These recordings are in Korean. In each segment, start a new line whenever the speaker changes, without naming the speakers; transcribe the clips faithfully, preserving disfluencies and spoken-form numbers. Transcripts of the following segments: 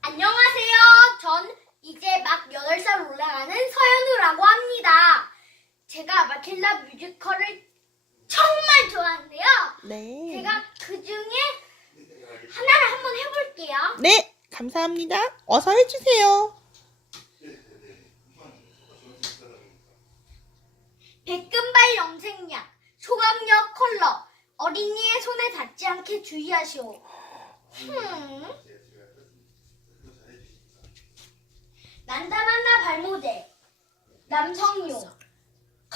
안녕하세요. 전 이제 막 여덟 살 올라가는 서현우라고 합니다. 제가 마틸다 뮤지컬을 정말 좋아하는데요.
네.
제가 그 중에 하나를 한번 해볼게요.
네, 감사합니다. 어서 해주세요.
백금발 염색약, 소감력 컬러, 어린이의 손에 닿지 않게 주의하시오. 흠. 난다난다 발모제, 남성용, 컬!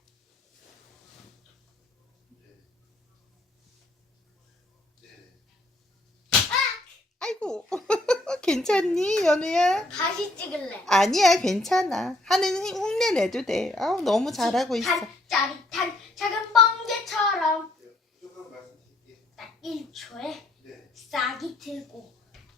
아이고, 괜찮니, 연우야?
다시 찍을래.
아니야, 괜찮아. 하는 흉- 흉내 내도 돼. 아우, 너무 잘하고 있어.
단, 짜릿한 작은 번개처럼 딱 일 초에 싹이 들고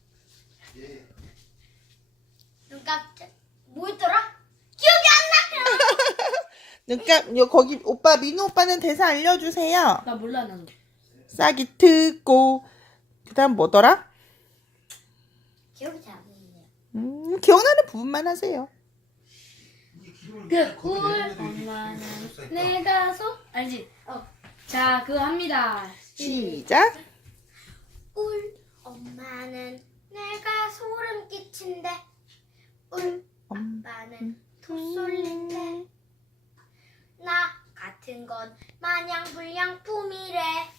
눈 깜짝 뭐였더라? 기억이 안 나요.
그러니까 요 거기 오빠 민우 오빠는 대사 알려주세요.
나 몰라 나는.
싹이 트고 그다음 뭐더라?
기억이 잘 안 나네요.
음, 기억나는 부분만 하세요.
그울 엄마는 내가 소 알지? 어. 자 그거 합니다.
시작.
울 엄마는 내가 소름 끼친데 울 아빠는 톡 쏠린데 나 같은 건 마냥 불량품이래.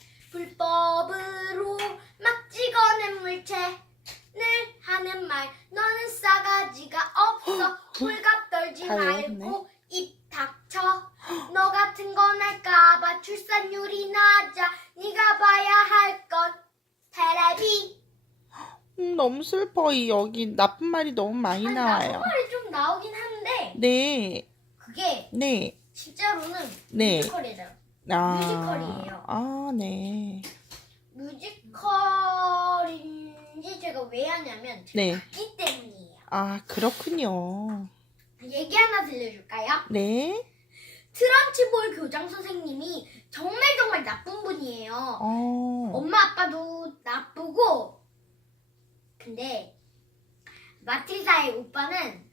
불법으로 막 찍어낸 물체 늘 하는 말 너는 싸가지가 없어. 홀갑 떨지
다
말고 입 닥쳐. 너 같은 건 할까봐 출산율이 낮아. 네가 봐야 할 건 테레비.
음, 너무 슬퍼. 이 여기 나쁜 말이 너무 많이
아니,
나와요.
나쁜 말이 좀 나오긴 하는데
네,
그게
네,
진짜로는
네.
뮤지컬이잖아.
아,
뮤지컬이에요.
아, 네,
뮤지컬인지 제가 왜 하냐면
네.
이 때문이에요.
아, 그렇군요.
얘기 하나 들려줄까요?
네.
트런치볼 교장 선생님이 정말 정말 나쁜 분이에요.
어,
엄마 아빠도 나쁘고 근데 마틸다의 오빠는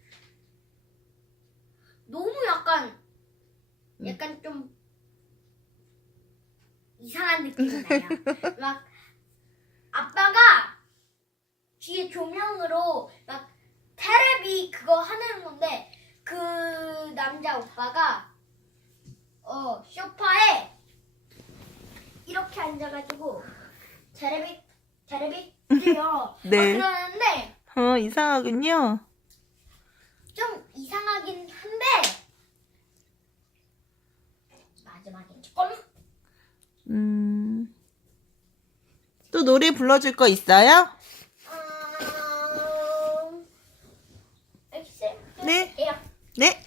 너무 약간 약간 좀 이상한 느낌이 나요. 막 아빠가 뒤에 조명으로 막 테레비 그거 하는 건데 그 남자 오빠가 어 소파에 이렇게 앉아가지고 테레비 테레비 해요.
네.
막 그러는데
어, 이상하군요.
좀 이상하긴 한데 마지막엔 조금
음, 또 노래 불러줄 거 있어요?
음, 알겠어요.
네.
할게요.
네.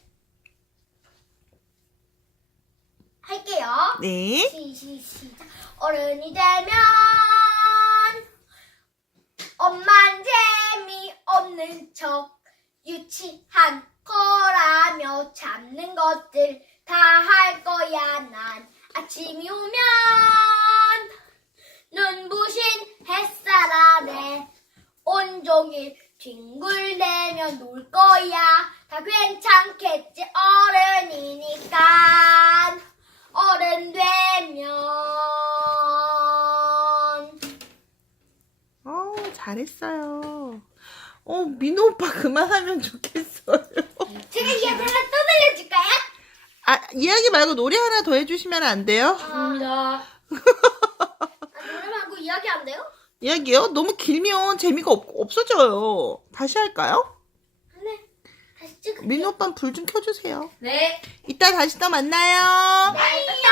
할게요.
네.
시, 시, 시작. 어른이 되면 엄만 재미없는 척 유치한 거라며 잡는 것들 다 할 거야. 난 아침이 오면 눈부신 햇살 아래 온종일 뒹굴대며 놀 거야. 다 괜찮겠지 어른이니까. 어른 되면
어, 잘했어요. 어, 민호 오빠 그만하면 좋겠어요.
제가 이야기 하나 또 들려줄까요?
아, 이야기 말고 노래 하나 더 해주시면 안 돼요?
감사합니다.
아, 노래 말고 이야기 안 돼요?
이야기요? 너무 길면 재미가 없, 없어져요. 다시 할까요?
네. 다시 찍을게요.
민호 오빠 불 좀 켜주세요.
네.
이따 다시 또 만나요.
네.